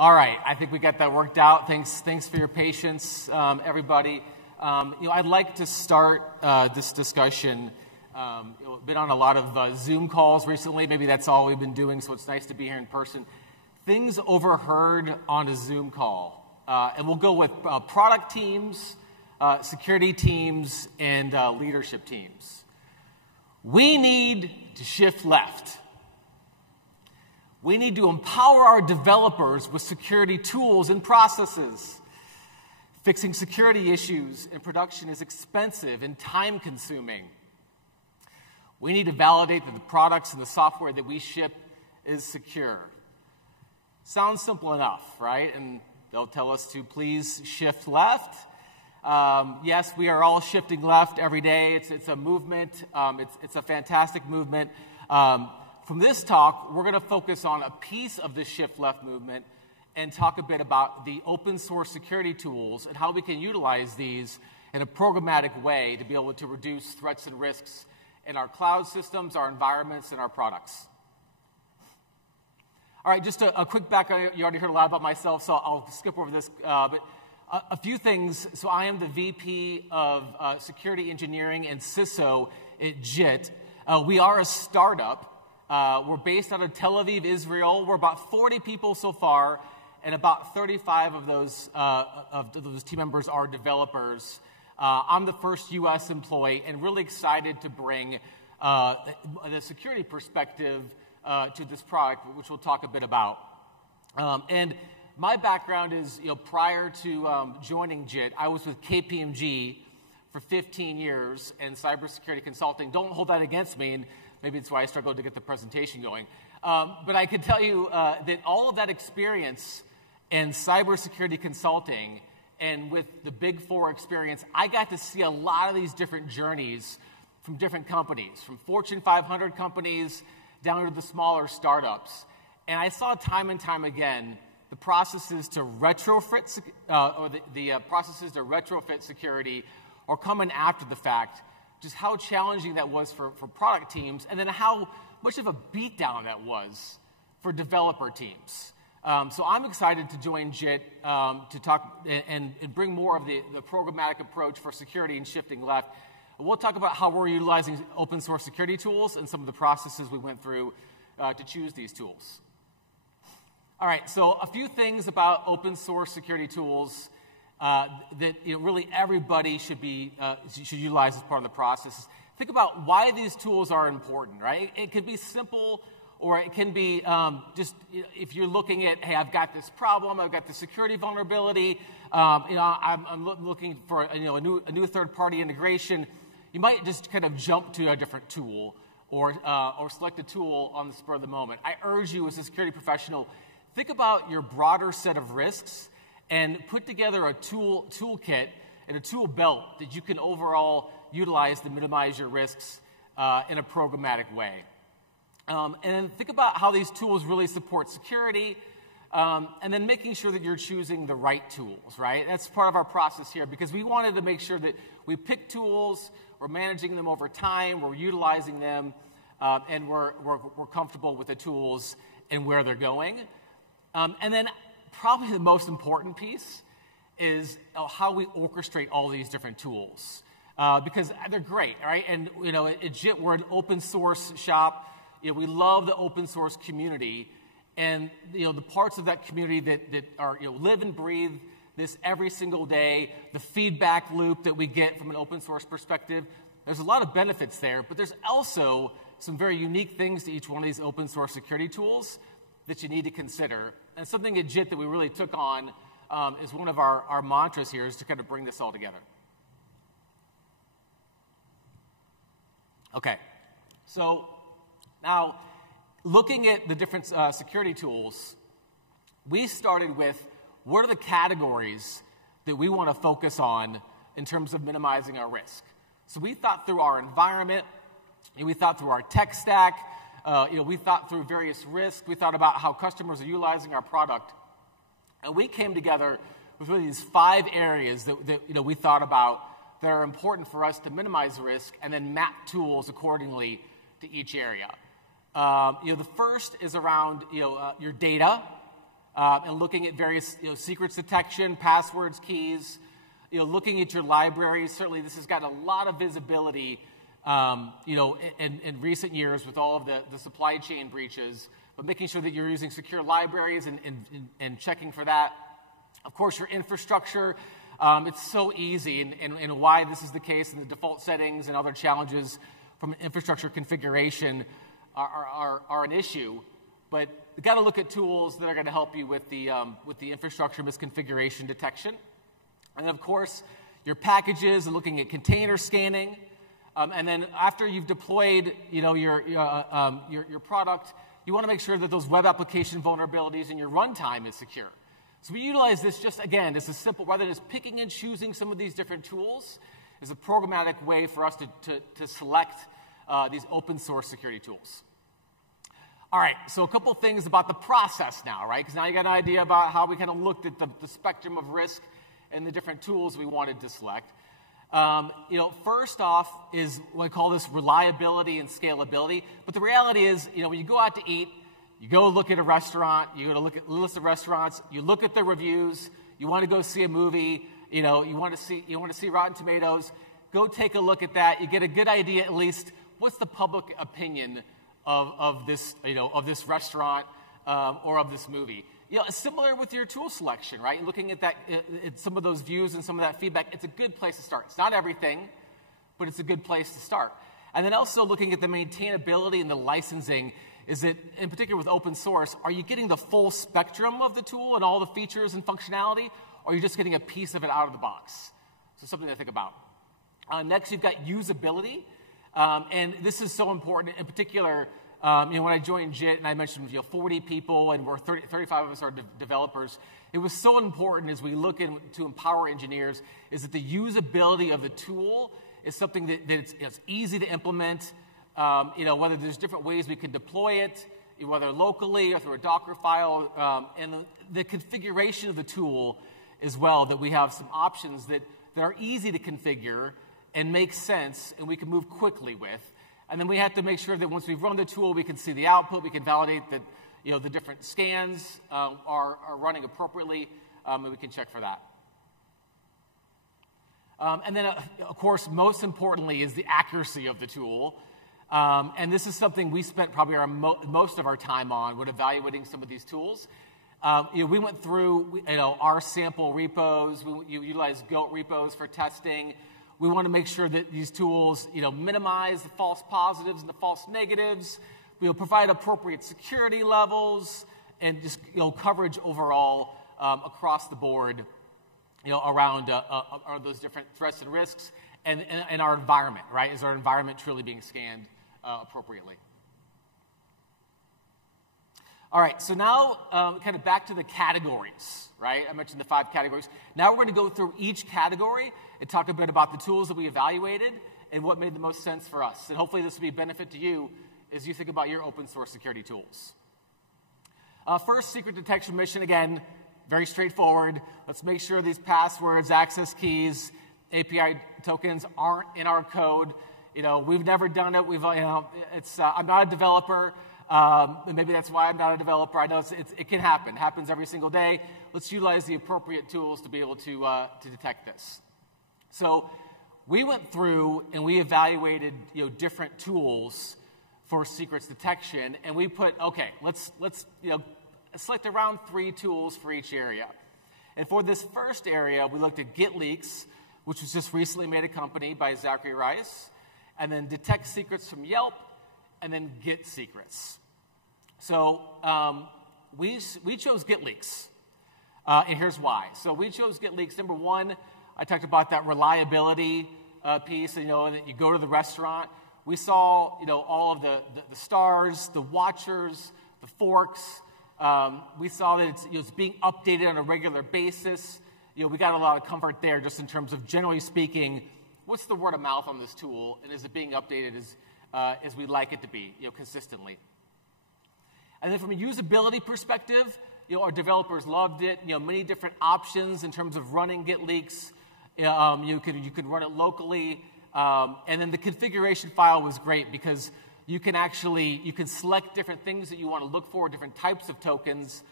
All right, I think we got that worked out. Thanks for your patience, everybody. I'd like to start this discussion. Been on a lot of Zoom calls recently. Maybe that's all we've been doing, so it's nice to be here in person. Things overheard on a Zoom call, and we'll go with product teams, security teams, and leadership teams. We need to shift left. We need to empower our developers with security tools and processes. Fixing security issues in production is expensive and time-consuming. We need to validate that the products and the software that we ship is secure. Sounds simple enough, right? And they'll tell us to please shift left. Yes, we are all shifting left every day. It's a movement. It's a fantastic movement. From this talk, we're going to focus on a piece of the shift left movement and talk a bit about the open source security tools and how we can utilize these in a programmatic way to be able to reduce threats and risks in our cloud systems, our environments, and our products. All right, just a quick background. You already heard a lot about myself, so I'll skip over this. But a few things. So I am the VP of Security Engineering and CISO at JIT. We are a startup. We're based out of Tel Aviv, Israel. We're about 40 people so far, and about 35 of those team members are developers. I'm the first U.S. employee, and really excited to bring the security perspective to this product, which we'll talk a bit about. And my background is, prior to joining JIT, I was with KPMG for 15 years in cybersecurity consulting. Don't hold that against me, and maybe it's why I struggled to get the presentation going. But I can tell you that all of that experience in cybersecurity consulting and with the Big Four experience, I got to see a lot of these different journeys from different companies, from Fortune 500 companies down to the smaller startups. And I saw time and time again the processes to retrofit, processes to retrofit security or coming after the fact, just how challenging that was for product teams, and then how much of a beatdown that was for developer teams. So I'm excited to join JIT to talk and bring more of the programmatic approach for security and shifting left. We'll talk about how we're utilizing open source security tools and some of the processes we went through to choose these tools. All right, so a few things about open source security tools that really everybody should utilize as part of the process. Think about why these tools are important, right? It could be simple, or it can be just if you're looking at, hey, I've got this problem, I've got the security vulnerability, I'm looking for a new third-party integration. You might just kind of jump to a different tool or select a tool on the spur of the moment. I urge you as a security professional, think about your broader set of risks and put together a toolkit and a tool belt that you can overall utilize to minimize your risks in a programmatic way. And then think about how these tools really support security, and then making sure that you're choosing the right tools, right? That's part of our process here, because we wanted to make sure that we pick tools, we're managing them over time, we're utilizing them, and we're comfortable with the tools and where they're going. And then probably the most important piece is how we orchestrate all these different tools, because they're great, right? And at JIT, we're an open source shop. We love the open source community, and the parts of that community that are live and breathe this every single day. The feedback loop that we get from an open source perspective. There's a lot of benefits there, but there's also some very unique things to each one of these open source security tools that you need to consider. And something at JIT that we really took on is one of our mantras here, is to kind of bring this all together. Okay, so now looking at the different security tools, we started with what are the categories that we want to focus on in terms of minimizing our risk. So we thought through our environment, and we thought through our tech stack, we thought through various risks. We thought about how customers are utilizing our product. And we came together with really these 5 areas that we thought about that are important for us to minimize risk, and then map tools accordingly to each area. The first is around your data. and looking at various secrets detection, passwords, keys, looking at your libraries. Certainly this has gotten a lot of visibility in recent years with all of the supply chain breaches, but making sure that you're using secure libraries and checking for that. Of course, your infrastructure, it's so easy, and why this is the case, and the default settings and other challenges from infrastructure configuration are an issue. But you've got to look at tools that are going to help you with the infrastructure misconfiguration detection. And then, of course, your packages and looking at container scanning. And then after you've deployed your product, you want to make sure that those web application vulnerabilities in your runtime is secure. So we utilize this just, again, this is simple. Rather than just picking and choosing some of these different tools, is a programmatic way for us to select these open source security tools. All right, so a couple things about the process now, right? Because now you got an idea about how we kind of looked at the spectrum of risk and the different tools we wanted to select. First off is what we call this reliability and scalability. But the reality is, when you go out to eat, you go look at a restaurant, you go to look at a list of restaurants, you look at the reviews, you want to go see a movie, you want to see Rotten Tomatoes, go take a look at that. You get a good idea at least what's the public opinion of this restaurant or of this movie. Similar with your tool selection, right? Looking at that, at some of those views and some of that feedback, it's a good place to start. It's not everything, but it's a good place to start. And then also looking at the maintainability and the licensing. Is it, in particular with open source, are you getting the full spectrum of the tool and all the features and functionality, or are you just getting a piece of it out of the box? So something to think about. Next, you've got usability. And this is so important, in particular, when I joined JIT and I mentioned 40 people and we're 35 of us are developers, it was so important as we look to empower engineers is that the usability of the tool is something that it's easy to implement, whether there's different ways we can deploy it, whether locally or through a Docker file, and the configuration of the tool as well, that we have some options that are easy to configure and make sense and we can move quickly with. And then we have to make sure that once we've run the tool, we can see the output, we can validate that the different scans are running appropriately, and we can check for that. And then, of course, most importantly is the accuracy of the tool. And this is something we spent probably most of our time on when evaluating some of these tools. We went through our sample repos. We utilized GOAT repos for testing. We want to make sure that these tools, minimize the false positives and the false negatives. We'll provide appropriate security levels and just, coverage overall across the board, around those different threats and risks and our environment, right? Is our environment truly being scanned appropriately? All right, so now kind of back to the categories, right? I mentioned the 5 categories. Now we're going to go through each category and talk a bit about the tools that we evaluated and what made the most sense for us. And hopefully this will be a benefit to you as you think about your open source security tools. First, secret detection mission, again, very straightforward. Let's make sure these passwords, access keys, API tokens aren't in our code. We've never done it. I'm not a developer. And maybe that's why I'm not a developer. I know it can happen. It happens every single day. Let's utilize the appropriate tools to be able to detect this. So we went through and we evaluated different tools for secrets detection, and we put let's select around 3 tools for each area. And for this first area, we looked at Gitleaks, which was just recently made a company by Zachary Rice, and then Detect Secrets from Yelp, and then Git Secrets. So we chose Gitleaks, and here's why. So we chose Gitleaks. Number one, I talked about that reliability piece, and that you go to the restaurant. We saw all of the stars, the watchers, the forks. We saw that it's being updated on a regular basis. We got a lot of comfort there just in terms of, generally speaking, what's the word of mouth on this tool, and is it being updated as we'd like it to be, consistently. And then from a usability perspective, our developers loved it. Many different options in terms of running Gitleaks. You can run it locally, and then the configuration file was great because you can select different things that you want to look for, different types of tokens,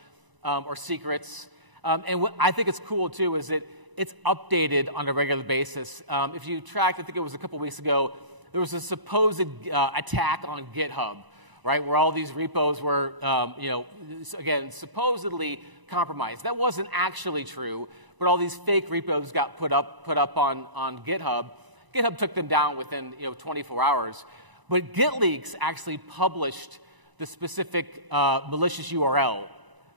or secrets. And what I think is cool, too, is that it's updated on a regular basis. If you tracked, I think it was a couple weeks ago, there was a supposed attack on GitHub, right, where all these repos were, again, supposedly compromised. That wasn't actually true, but all these fake repos got put up on GitHub. GitHub took them down within 24 hours. But Gitleaks actually published the specific malicious URL.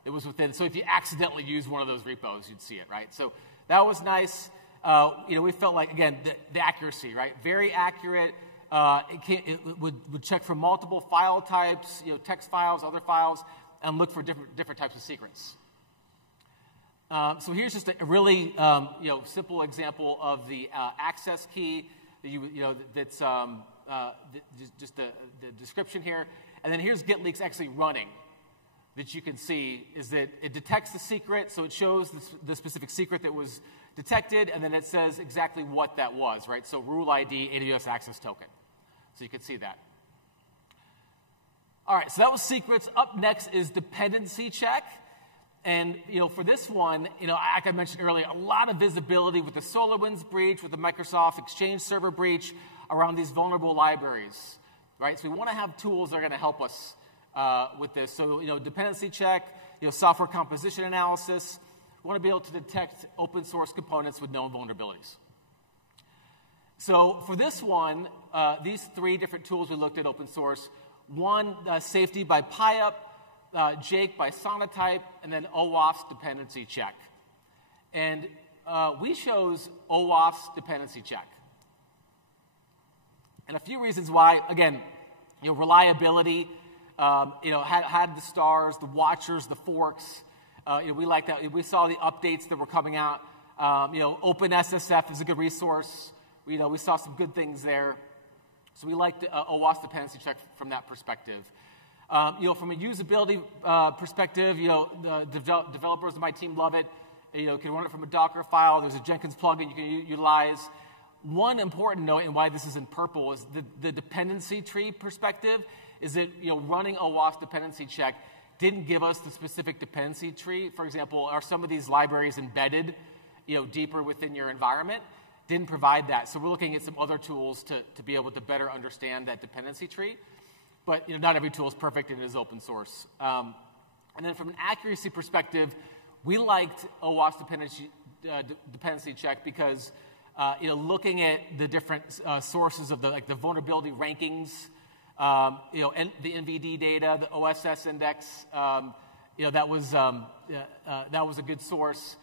It was within, so if you accidentally use one of those repos, you'd see it, right? So that was nice. We felt like, again, the accuracy, right? Very accurate. It would check for multiple file types, text files, other files, and look for different types of secrets. So here's just a really simple example of the access key that that's just the description here, and then here's Gitleaks actually running. That you can see is that it detects the secret, so it shows the specific secret that was detected, and then it says exactly what that was, right? So rule ID, AWS access token. So you can see that. All right, so that was secrets. Up next is dependency check. And for this one, like I mentioned earlier, a lot of visibility with the SolarWinds breach, with the Microsoft Exchange Server breach around these vulnerable libraries, right? So we want to have tools that are going to help us with this. So, dependency check, software composition analysis. We want to be able to detect open source components with known vulnerabilities. So for this one, these 3 different tools we looked at open source. One, safety by PyUp, Jake by Sonatype, and then OWASP dependency check. And we chose OWASP dependency check. And a few reasons why, again, reliability, had the stars, the watchers, the forks. We like that. We saw the updates that were coming out. OpenSSF is a good resource. We saw some good things there. So we liked OWASP dependency check from that perspective. From a usability perspective, the developers of my team love it. Can run it from a Docker file. There's a Jenkins plugin you can utilize. One important note, and why this is in purple, is the dependency tree perspective. Is that running OWASP dependency check didn't give us the specific dependency tree. For example, are some of these libraries embedded deeper within your environment? Didn't provide that. So we're looking at some other tools to be able to better understand that dependency tree. But not every tool is perfect, and it is open source. And then from an accuracy perspective, we liked OWASP dependency check because looking at the different sources of the vulnerability rankings, and the NVD data, the OSS index, that was a good source.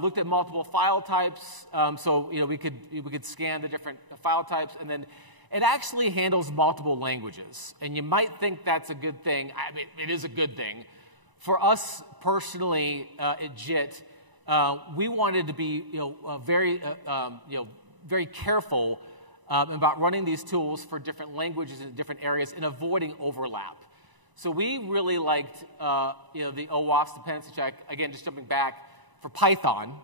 Looked at multiple file types, so we could scan the different file types, and then it actually handles multiple languages. And you might think that's a good thing. I mean, it is a good thing. For us personally at JIT, we wanted to be very careful about running these tools for different languages in different areas and avoiding overlap. So we really liked the OWASP dependency check, again, just jumping back, for Python,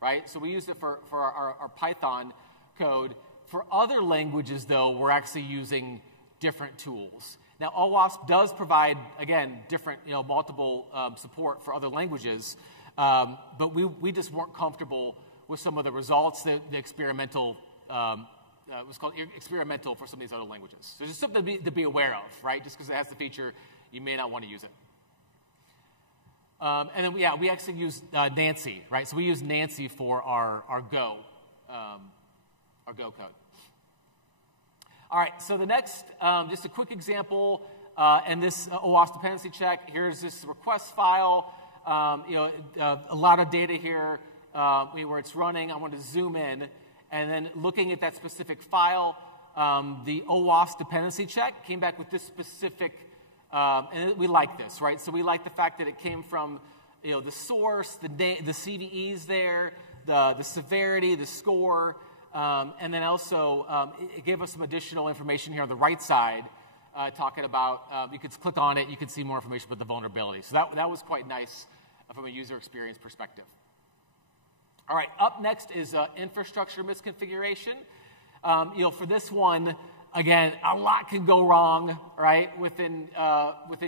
right? So we used it for our Python code. For other languages, though, we're actually using different tools. Now, OWASP does provide, again, different, multiple support for other languages, but we just weren't comfortable with some of the results that the experimental it was called experimental for some of these other languages. So just something to be aware of, right? Just because it has the feature, you may not want to use it. And then, we actually use Nancy, right? So we use Nancy for our Go code. All right, so the next, just a quick example, and this OWASP dependency check. Here's this request file. A lot of data here where it's running. I want to zoom in. And then looking at that specific file, the OWASP dependency check came back with this specific, and we like this, right? So we like the fact that it came from, the source, the CVEs there, the severity, the score, and then also it gave us some additional information here on the right side, talking about, you could click on it, you could see more information about the vulnerability. So that was quite nice from a user experience perspective. All right, up next is infrastructure misconfiguration. For this one, again, a lot can go wrong, right, within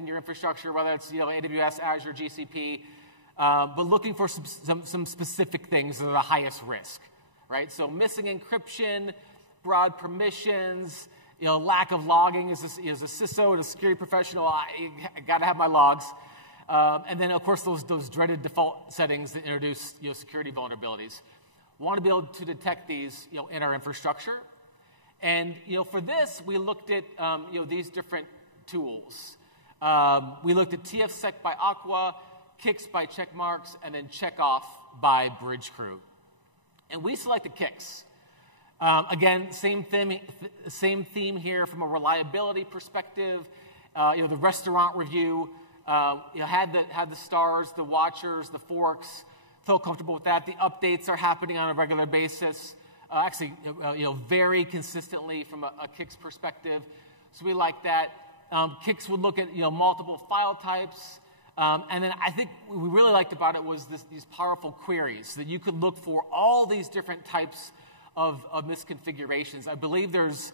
your infrastructure, whether it's AWS, Azure, GCP. but looking for some specific things that are the highest risk, right? So missing encryption, broad permissions, lack of logging. As a CISO and a security professional, I got to have my logs. And then, of course, those dreaded default settings that introduce security vulnerabilities. Want to be able to detect these in our infrastructure. And for this, we looked at these different tools. We looked at TFSec by Aqua, KICS by Checkmarks, and then Checkoff by Bridgecrew. And we selected KICS. Again, same theme here from a reliability perspective. The restaurant review had the stars, the watchers, the forks. Felt comfortable with that. The updates are happening on a regular basis. Actually, very consistently from a KICS perspective. So we like that. KICS would look at multiple file types. And then I think what we really liked about it was these powerful queries that you could look for all these different types of misconfigurations. I believe there's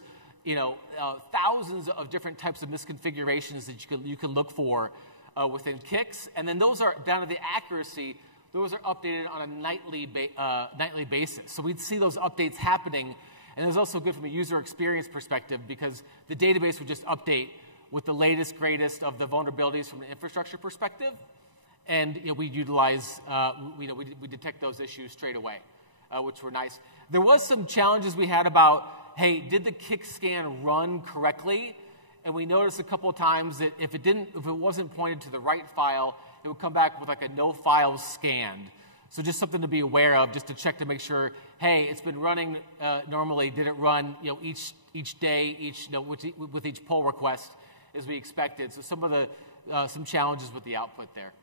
thousands of different types of misconfigurations that you can look for within KICS. And then those are down to the accuracy. Those are updated on a nightly basis. So we'd see those updates happening. And it was also good from a user experience perspective because the database would just update with the latest, greatest of the vulnerabilities from an infrastructure perspective. And we utilize, we detect those issues straight away, which were nice. There was some challenges we had about, hey, did the KICS scan run correctly? And we noticed a couple of times that if it wasn't pointed to the right file, it would come back with like a no files scanned. So just something to be aware of, just to check to make sure, hey, it's been running normally. Did it run each day, with each pull request as we expected? So some challenges with the output there.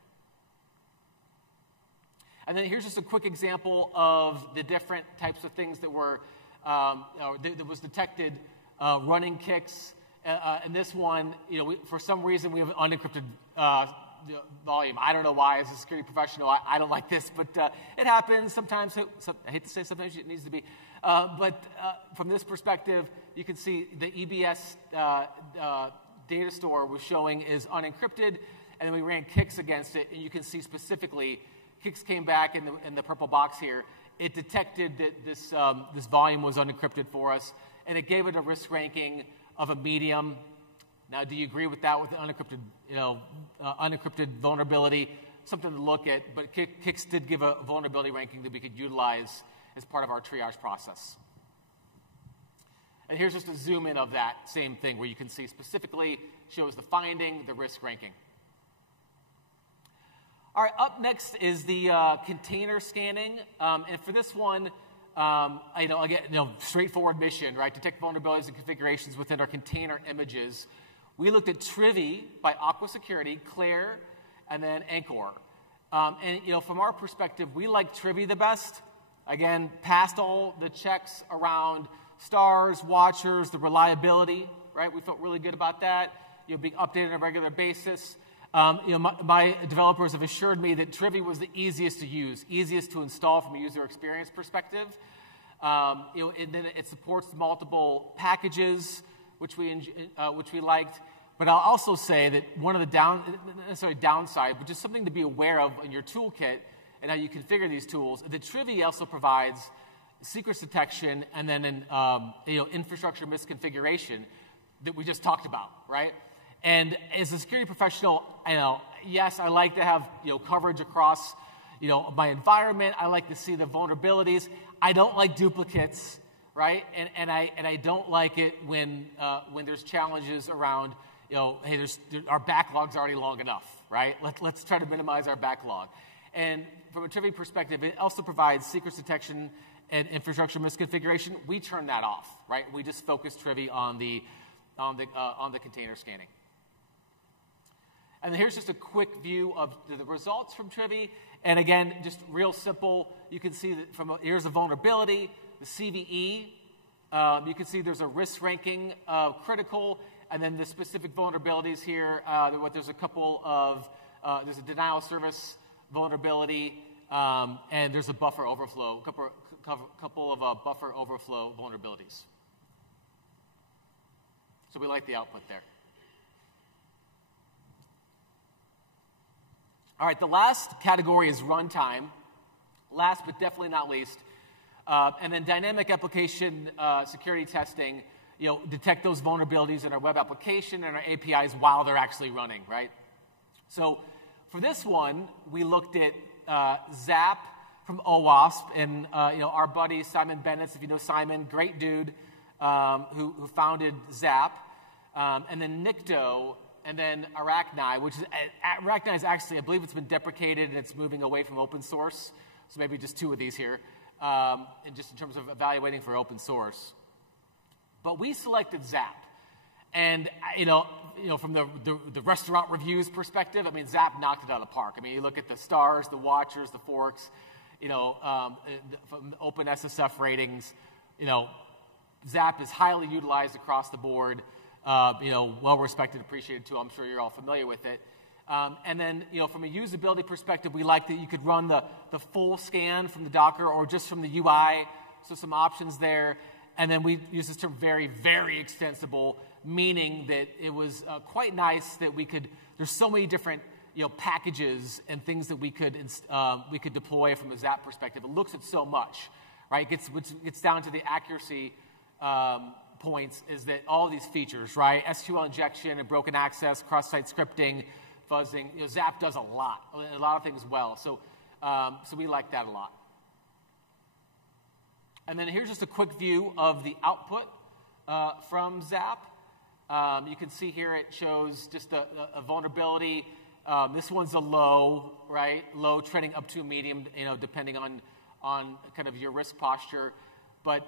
And then here's just a quick example of the different types of things that were that was detected running KICS. And this one, for some reason, we have an unencrypted volume. I don't know why. As a security professional, I don't like this, but it happens sometimes. I hate to say sometimes it needs to be. But from this perspective, you can see the EBS data store was showing is unencrypted, and then we ran KICS against it, and you can see specifically KICS came back in the purple box here. It detected that this volume was unencrypted for us, and it gave it a risk ranking of a medium. Now, do you agree with that with the unencrypted vulnerability? Something to look at, but KICS did give a vulnerability ranking that we could utilize as part of our triage process. And here's just a zoom in of that same thing where you can see specifically shows the finding, the risk ranking. All right, up next is the container scanning. And for this one, again, straightforward mission, right? Detect vulnerabilities and configurations within our container images. We looked at Trivy by Aqua Security, Claire, and then Anchor. And from our perspective, we like Trivy the best. Again, passed all the checks around stars, watchers, the reliability, right? We felt really good about that. Being updated on a regular basis. My developers have assured me that Trivy was the easiest to use, easiest to install from a user experience perspective. And then it supports multiple packages, which we liked. But I'll also say that one of the not necessarily downside, but just something to be aware of in your toolkit and how you configure these tools. The Trivy also provides secrets detection and then an infrastructure misconfiguration that we just talked about, right? And as a security professional, yes, I like to have coverage across my environment. I like to see the vulnerabilities. I don't like duplicates, right? And I don't like it when there's challenges around hey, our backlog's already long enough, right? Let's try to minimize our backlog. And from a Trivy perspective, it also provides secrets detection and infrastructure misconfiguration. We turn that off, right? We just focus Trivy on the container scanning. And here's just a quick view of the results from Trivy. And again, just real simple. You can see that here's the vulnerability, the CVE. You can see there's a risk ranking critical, and then the specific vulnerabilities here. There's a couple of there's a denial of service vulnerability, and there's a buffer overflow, couple of buffer overflow vulnerabilities. So we like the output there. All right, the last category is runtime. Last but definitely not least. And then dynamic application security testing, detect those vulnerabilities in our web application and our APIs while they're actually running, right? So for this one, we looked at Zap from OWASP, and our buddy Simon Bennett, if you know Simon, great dude who founded Zap, and then Nikto, and then Arachne, which is Arachne is actually, I believe it's been deprecated and it's moving away from open source. So maybe just two of these here, and just in terms of evaluating for open source. But we selected Zap, and from the restaurant reviews perspective, I mean, Zap knocked it out of the park. I mean, you look at the stars, the watchers, the forks, from open SSF ratings, Zap is highly utilized across the board. Well respected, appreciated too. I'm sure you're all familiar with it. And then, from a usability perspective, we like that you could run the full scan from the Docker or just from the UI, so some options there. And then we use this term very, very extensible, meaning that it was quite nice that we could, there's so many different packages and things that we could deploy from a Zap perspective. It looks at so much, right? It gets down to the accuracy points, is that all these features, right? SQL injection and broken access, cross-site scripting, fuzzing. Zap does a lot of things well. So we like that a lot. And then here's just a quick view of the output from Zap. You can see here it shows just a vulnerability. This one's a low, right? Low trending up to medium, depending on kind of your risk posture. But,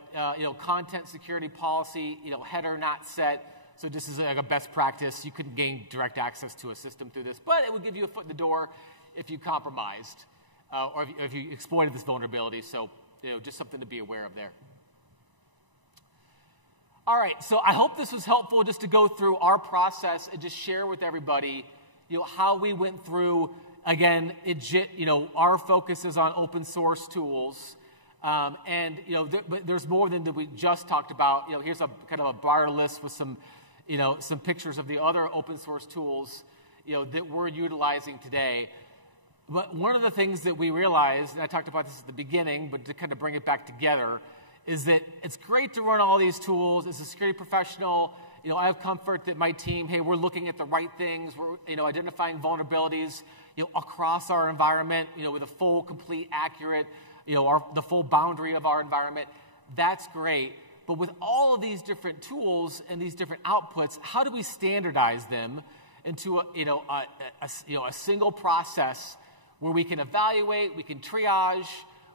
content security policy, header not set. So this is like a best practice. You couldn't gain direct access to a system through this, but it would give you a foot in the door if you compromised or if you exploited this vulnerability. So, just something to be aware of there. All right, so I hope this was helpful just to go through our process and just share with everybody, how we went through, again, our focus is on open source tools. But there's more than that we just talked about. Here's a kind of a broader list with some pictures of the other open source tools, that we're utilizing today. But one of the things that we realized, and I talked about this at the beginning, but to kind of bring it back together, is that it's great to run all these tools. As a security professional, I have comfort that my team, hey, we're looking at the right things. We're, identifying vulnerabilities, across our environment, with a full, complete, accurate, the full boundary of our environment. That's great. But with all of these different tools and these different outputs, how do we standardize them into a single process where we can evaluate, we can triage,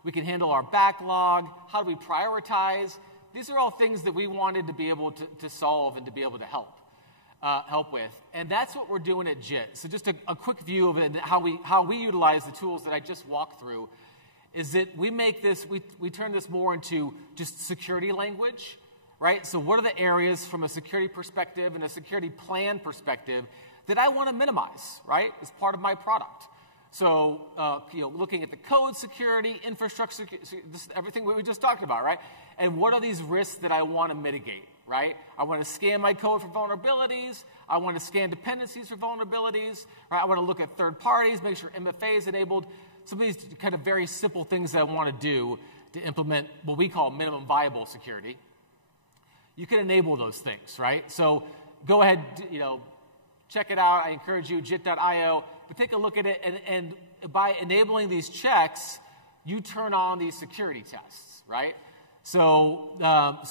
we can handle our backlog? How do we prioritize? These are all things that we wanted to be able to solve and to be able to help with. And that's what we're doing at JIT. So just a quick view of it, how we utilize the tools that I just walked through, is that we make this, we turn this more into just security language, right? So what are the areas from a security perspective and a security plan perspective that I want to minimize, right, as part of my product? So, looking at the code security, infrastructure, everything we just talked about, right? And what are these risks that I want to mitigate, right? I want to scan my code for vulnerabilities. I want to scan dependencies for vulnerabilities, right? I want to look at third parties, make sure MFA is enabled. Some of these kind of very simple things that I want to do to implement what we call minimum viable security. You can enable those things, right? So go ahead, check it out. I encourage you, jit.io. But take a look at it, and by enabling these checks, you turn on these security tests, right? So,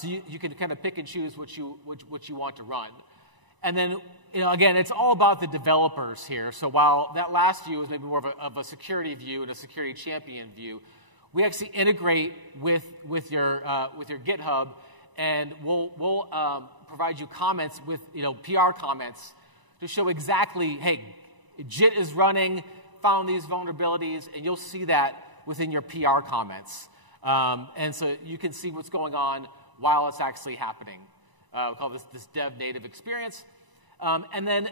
you can kind of pick and choose what you want to run. And then, again, it's all about the developers here. So while that last view is maybe more of a security view and a security champion view, we actually integrate with your GitHub, and we'll provide you comments with PR comments to show exactly, hey, JIT is running, found these vulnerabilities, and you'll see that within your PR comments. And so you can see what's going on while it's actually happening. We call this dev native experience. And then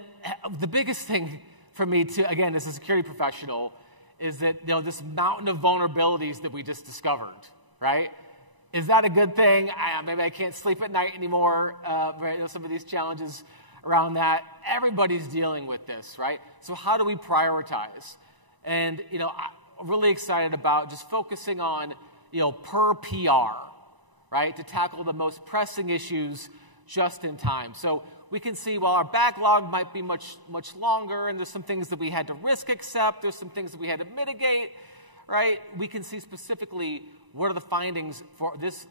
the biggest thing for me, again, as a security professional, is that this mountain of vulnerabilities that we just discovered, right? Is that a good thing? Maybe I can't sleep at night anymore. Some of these challenges around that. Everybody's dealing with this, right? So how do we prioritize? And I'm really excited about just focusing on per PR, right, to tackle the most pressing issues just in time. So we can see while our backlog might be much longer, and there's some things that we had to risk accept, there's some things that we had to mitigate, right? We can see specifically what are the findings for this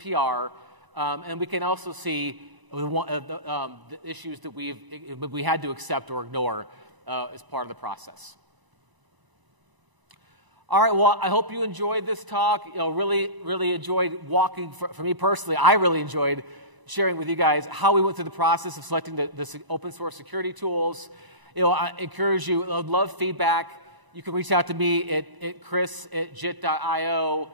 PR, and we can also see the issues that we had to accept or ignore as part of the process. All right, well, I hope you enjoyed this talk. Really enjoyed walking, for me personally, I really enjoyed sharing with you guys how we went through the process of selecting the open source security tools. I encourage you, I'd love feedback. You can reach out to me at chris@jit.io.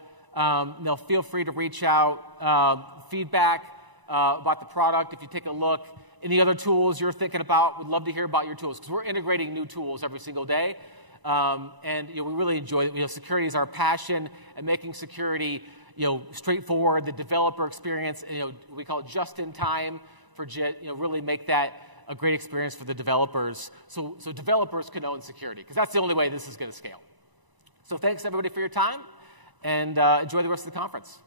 Feel free to reach out. Feedback about the product, if you take a look. Any other tools you're thinking about, we'd love to hear about your tools, because we're integrating new tools every single day. And we really enjoy it. Security is our passion, and making security straightforward, the developer experience, we call it just in time for JIT, really make that a great experience for the developers, so developers can own security, because that's the only way this is going to scale. So thanks everybody for your time, and enjoy the rest of the conference.